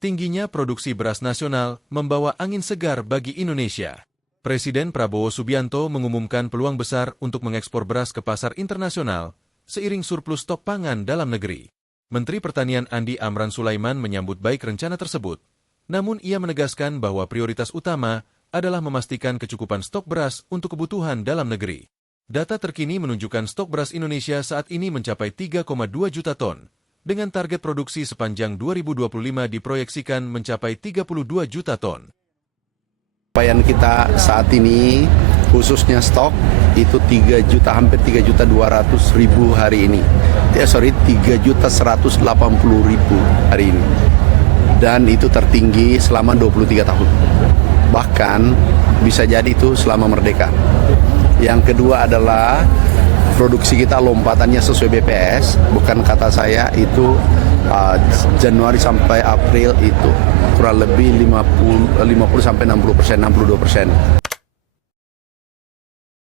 tingginya produksi beras nasional membawa angin segar bagi Indonesia. Presiden Prabowo Subianto mengumumkan peluang besar untuk mengekspor beras ke pasar internasional seiring surplus stok pangan dalam negeri. Menteri Pertanian Andi Amran Sulaiman menyambut baik rencana tersebut, namun ia menegaskan bahwa prioritas utama adalah memastikan kecukupan stok beras untuk kebutuhan dalam negeri. Data terkini menunjukkan stok beras Indonesia saat ini mencapai 3,2 juta ton, dengan target produksi sepanjang 2025 diproyeksikan mencapai 32 juta ton. Capaian kita saat ini, khususnya stok, itu 3 juta, hampir 3 juta 200 ribu hari ini. 3 juta 180 ribu hari ini. Dan itu tertinggi selama 23 tahun. Bahkan bisa jadi itu selama merdeka. Yang kedua adalah produksi kita lompatannya sesuai BPS, bukan kata saya, itu Januari sampai April itu kurang lebih 50 sampai 60%, 62%.